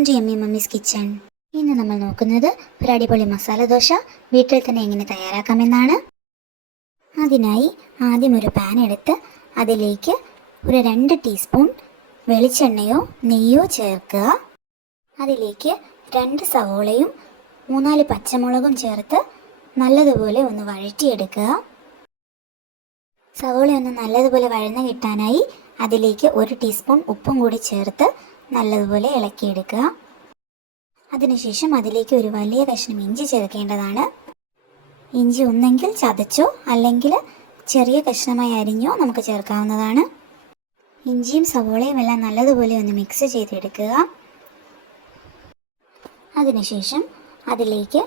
Welcome to yummy mummy's kitchen. ഇന്ന് നമ്മൾ നോക്കുന്നത് ഒരു അടിപൊളി മസാല ദോശ വീട്ടിൽ തന്നെ എങ്ങനെ തയ്യാറാക്കാമെന്നാണ്. അതിനായി ആദ്യം ഒരു പാൻ എടുത്ത് അതിലേക്ക് ഒരു 2 ടീസ്പൂൺ വെളിച്ചെണ്ണയോ നെയ്യോ ചേർക്കുക. അതിലേക്ക് 2 സവോളയും 3-4 പച്ചമുളകും ചേർത്ത് നല്ലതുപോലെ ഒന്ന് വഴറ്റിയെടുക്കുക. സവോള ഒന്ന് നല്ലതുപോലെ വഴന്ന് കിട്ടാനായി അതിലേക്ക് 1 ടീസ്പൂൺ ഉപ്പും കൂടി ചേർത്ത് നല്ലതുപോലെ ഇളക്കിയെടുക്കുക. അതിനുശേഷം അതിലേക്ക് ഒരു വലിയ കഷ്ണം ഇഞ്ചി ചേർക്കേണ്ടതാണ്. ഇഞ്ചി ഒന്നെങ്കിൽ ചതച്ചോ അല്ലെങ്കിൽ ചെറിയ കഷ്ണമായി അരിഞ്ഞോ നമുക്ക് ചേർക്കാവുന്നതാണ്. ഇഞ്ചിയും സവോളയും എല്ലാം നല്ലതുപോലെ ഒന്ന് മിക്സ് ചെയ്തെടുക്കുക. അതിനുശേഷം അതിലേക്ക്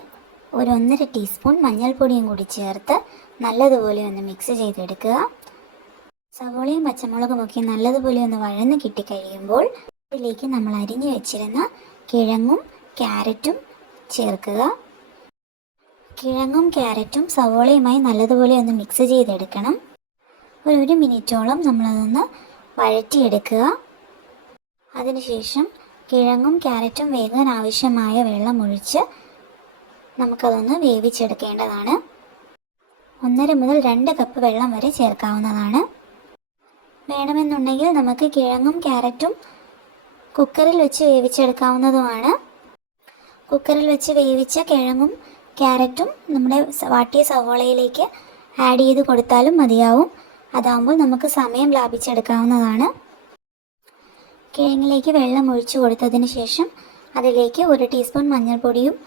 ഒരു 1.5 ടീസ്പൂൺ മഞ്ഞൾപ്പൊടിയും കൂടി ചേർത്ത് നല്ലതുപോലെ ഒന്ന് മിക്സ് ചെയ്തെടുക്കുക. സവോളയും പച്ചമുളകും ഒക്കെ നല്ലതുപോലെ ഒന്ന് വഴന്ന് കിട്ടിക്കഴിയുമ്പോൾ അതിലേക്ക് നമ്മൾ അരിഞ്ഞു വെച്ചിരുന്ന കിഴങ്ങും ക്യാരറ്റും ചേർക്കുക. കിഴങ്ങും ക്യാരറ്റും സവോളയുമായി നല്ലതുപോലെ ഒന്ന് മിക്സ് ചെയ്തെടുക്കണം. ഒരു 1 മിനിറ്റോളം നമ്മളതൊന്ന് വഴറ്റിയെടുക്കുക. അതിനുശേഷം കിഴങ്ങും ക്യാരറ്റും വേകാൻ ആവശ്യമായ വെള്ളം ഒഴിച്ച് നമുക്കതൊന്ന് വേവിച്ചെടുക്കേണ്ടതാണ്. 1.5 മുതൽ 2 കപ്പ് വെള്ളം വരെ ചേർക്കാവുന്നതാണ്. വേണമെന്നുണ്ടെങ്കിൽ നമുക്ക് കിഴങ്ങും ക്യാരറ്റും കുക്കറിൽ വെച്ച് വേവിച്ചെടുക്കാവുന്നതുമാണ്. കുക്കറിൽ വെച്ച് വേവിച്ച കിഴങ്ങും ക്യാരറ്റും നമ്മുടെ വാട്ടിയ സവോളയിലേക്ക് ആഡ് ചെയ്ത് കൊടുത്താലും മതിയാവും. അതാകുമ്പോൾ നമുക്ക് സമയം ലാഭിച്ചെടുക്കാവുന്നതാണ്. കിഴങ്ങിലേക്ക് വെള്ളം ഒഴിച്ചു കൊടുത്തതിന് ശേഷം അതിലേക്ക് 1 ടീസ്പൂൺ മഞ്ഞൾപ്പൊടിയും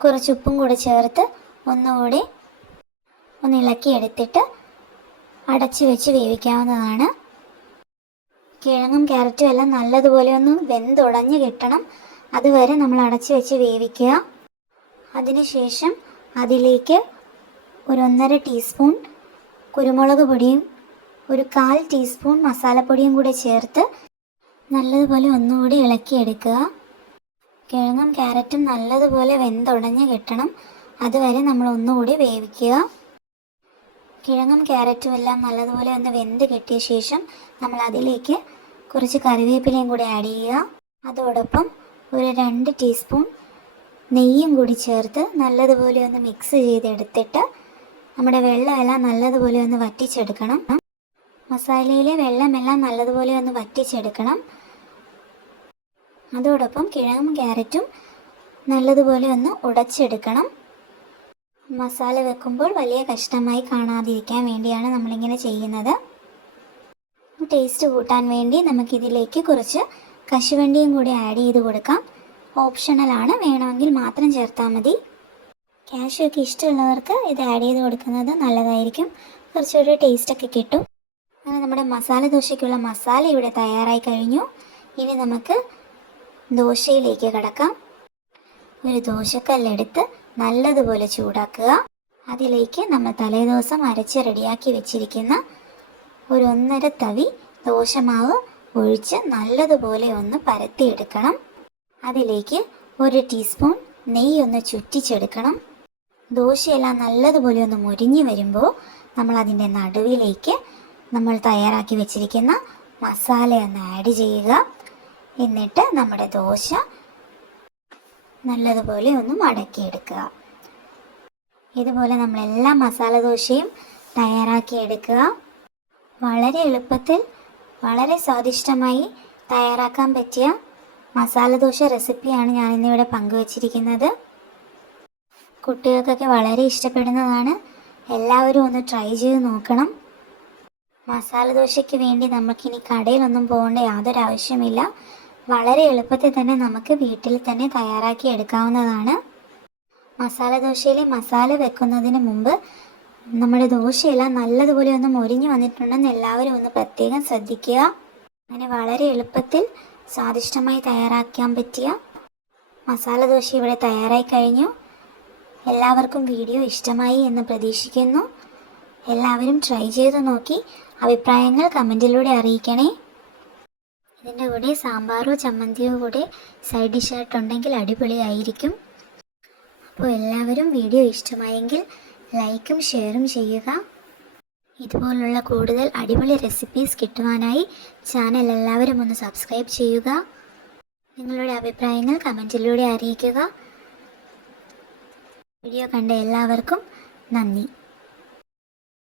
കുറച്ച് ഉപ്പും കൂടെ ചേർത്ത് ഒന്നുകൂടി ഒന്ന് ഇളക്കിയെടുത്തിട്ട് അടച്ചു വെച്ച് വേവിക്കാവുന്നതാണ്. കിഴങ്ങും ക്യാരറ്റും എല്ലാം നല്ലതുപോലെ ഒന്ന് വെന്തുടഞ്ഞ് കിട്ടണം. അതുവരെ നമ്മൾ അടച്ചു വെച്ച് വേവിക്കുക. അതിനുശേഷം അതിലേക്ക് ഒരു 1.5 ടീസ്പൂൺ കുരുമുളക് പൊടിയും ഒരു 1/4 ടീസ്പൂൺ മസാലപ്പൊടിയും കൂടി ചേർത്ത് നല്ലതുപോലെ ഒന്നുകൂടി ഇളക്കിയെടുക്കുക. കിഴങ്ങും ക്യാരറ്റും നല്ലതുപോലെ വെന്തുടഞ്ഞ് കിട്ടണം. അതുവരെ നമ്മൾ ഒന്നുകൂടി വേവിക്കുക. കിഴങ്ങും ക്യാരറ്റും എല്ലാം നല്ലതുപോലെ ഒന്ന് വെന്ത് കിട്ടിയ ശേഷം നമ്മൾ അതിലേക്ക് കുറച്ച് കറിവേപ്പിലയും കൂടി ആഡ് ചെയ്യുക. അതോടൊപ്പം ഒരു 2 ടീസ്പൂൺ നെയ്യും കൂടി ചേർത്ത് നല്ലതുപോലെ ഒന്ന് മിക്സ് ചെയ്തെടുത്തിട്ട് നമ്മുടെ വെള്ളമെല്ലാം നല്ലതുപോലെ ഒന്ന് വറ്റിച്ചെടുക്കണം. മസാലയിലെ വെള്ളമെല്ലാം നല്ലതുപോലെ ഒന്ന് വറ്റിച്ചെടുക്കണം. അതോടൊപ്പം കിഴങ്ങും ക്യാരറ്റും നല്ലതുപോലെ ഒന്ന് ഉടച്ചെടുക്കണം. മസാല വെക്കുമ്പോൾ വലിയ കഷ്ണമായി കാണാതിരിക്കാൻ വേണ്ടിയാണ് നമ്മളിങ്ങനെ ചെയ്യുന്നത്. ടേസ്റ്റ് കൂട്ടാൻ വേണ്ടി നമുക്കിതിലേക്ക് കുറച്ച് കശുവണ്ടിയും കൂടി ആഡ് ചെയ്ത് കൊടുക്കാം. ഓപ്ഷണലാണ്, വേണമെങ്കിൽ മാത്രം ചേർത്താൽ മതി. കാഷ്യൂ ഒക്കെ ഇഷ്ടമുള്ളവർക്ക് ഇത് ആഡ് ചെയ്ത് കൊടുക്കുന്നത് നല്ലതായിരിക്കും. കുറച്ചൊരു ടേസ്റ്റൊക്കെ കിട്ടും. അങ്ങനെ നമ്മുടെ മസാല ദോശയ്ക്കുള്ള മസാല ഇവിടെ തയ്യാറായി കഴിഞ്ഞു. ഇനി നമുക്ക് ദോശയിലേക്ക് കടക്കാം. ഒരു ദോശക്കല്ലെടുത്ത് നല്ലതുപോലെ ചൂടാക്കുക. അതിലേക്ക് നമ്മൾ തലേദിവസം അരച്ച് റെഡിയാക്കി വെച്ചിരിക്കുന്ന ഒരു 1.5 തവി ദോശമാവ് ഒഴിച്ച് നല്ലതുപോലെ ഒന്ന് പരത്തിയെടുക്കണം. അതിലേക്ക് 1 ടീസ്പൂൺ നെയ്യ് ഒന്ന് ചുറ്റിച്ചെടുക്കണം. ദോശയെല്ലാം നല്ലതുപോലെ ഒന്ന് മുരിഞ്ഞു വരുമ്പോൾ നമ്മൾ അതിൻ്റെ നടുവിലേക്ക് നമ്മൾ തയ്യാറാക്കി വെച്ചിരിക്കുന്ന മസാല ഒന്ന് ആഡ് ചെയ്യുക. എന്നിട്ട് നമ്മുടെ ദോശ നല്ലതുപോലെ ഒന്ന് മടക്കിയെടുക്കുക. ഇതുപോലെ നമ്മളെല്ലാ മസാല ദോശയും തയ്യാറാക്കിയെടുക്കുക. വളരെ എളുപ്പത്തിൽ വളരെ സ്വാദിഷ്ടമായി തയ്യാറാക്കാൻ പറ്റിയ മസാല ദോശ റെസിപ്പിയാണ് ഞാനിന്നിവിടെ പങ്കുവച്ചിരിക്കുന്നത്. കുട്ടികൾക്കൊക്കെ വളരെ ഇഷ്ടപ്പെടുന്നതാണ്. എല്ലാവരും ഒന്ന് ട്രൈ ചെയ്ത് നോക്കണം. മസാല ദോശയ്ക്ക് വേണ്ടി നമുക്കിനി കടയിലൊന്നും പോകേണ്ട യാതൊരു ആവശ്യമില്ല. വളരെ എളുപ്പത്തിൽ തന്നെ നമുക്ക് വീട്ടിൽ തന്നെ തയ്യാറാക്കി എടുക്കാവുന്നതാണ്. മസാല ദോശയിലെ മസാല വെക്കുന്നതിന് മുമ്പ് നമ്മുടെ ദോശയെല്ലാം നല്ലതുപോലെ ഒന്ന് മൊരിഞ്ഞു വന്നിട്ടുണ്ടെന്ന് എല്ലാവരും ഒന്ന് പ്രത്യേകം ശ്രദ്ധിക്കുക. അങ്ങനെ വളരെ എളുപ്പത്തിൽ സ്വാദിഷ്ടമായി തയ്യാറാക്കാൻ പറ്റിയ മസാല ദോശ ഇവിടെ തയ്യാറായി കഴിഞ്ഞു. എല്ലാവർക്കും വീഡിയോ ഇഷ്ടമായി എന്ന് പ്രതീക്ഷിക്കുന്നു. എല്ലാവരും ട്രൈ ചെയ്ത് നോക്കി അഭിപ്രായങ്ങൾ കമൻറ്റിലൂടെ അറിയിക്കണേ. ഇതിൻ്റെ കൂടെ സാമ്പാറോ ചമ്മന്തിയോ കൂടെ സൈഡ് ഡിഷായിട്ടുണ്ടെങ്കിൽ അടിപൊളിയായിരിക്കും. അപ്പോൾ എല്ലാവരും വീഡിയോ ഇഷ്ടമായെങ്കിൽ ലൈക്കും ഷെയറും ചെയ്യുക. ഇതുപോലുള്ള കൂടുതൽ അടിപൊളി റെസിപ്പീസ് കിട്ടുവാനായി ചാനൽ എല്ലാവരും ഒന്ന് സബ്സ്ക്രൈബ് ചെയ്യുക. നിങ്ങളുടെ അഭിപ്രായങ്ങൾ കമൻറ്റിലൂടെ അറിയിക്കുക. വീഡിയോ കണ്ട എല്ലാവർക്കും നന്ദി.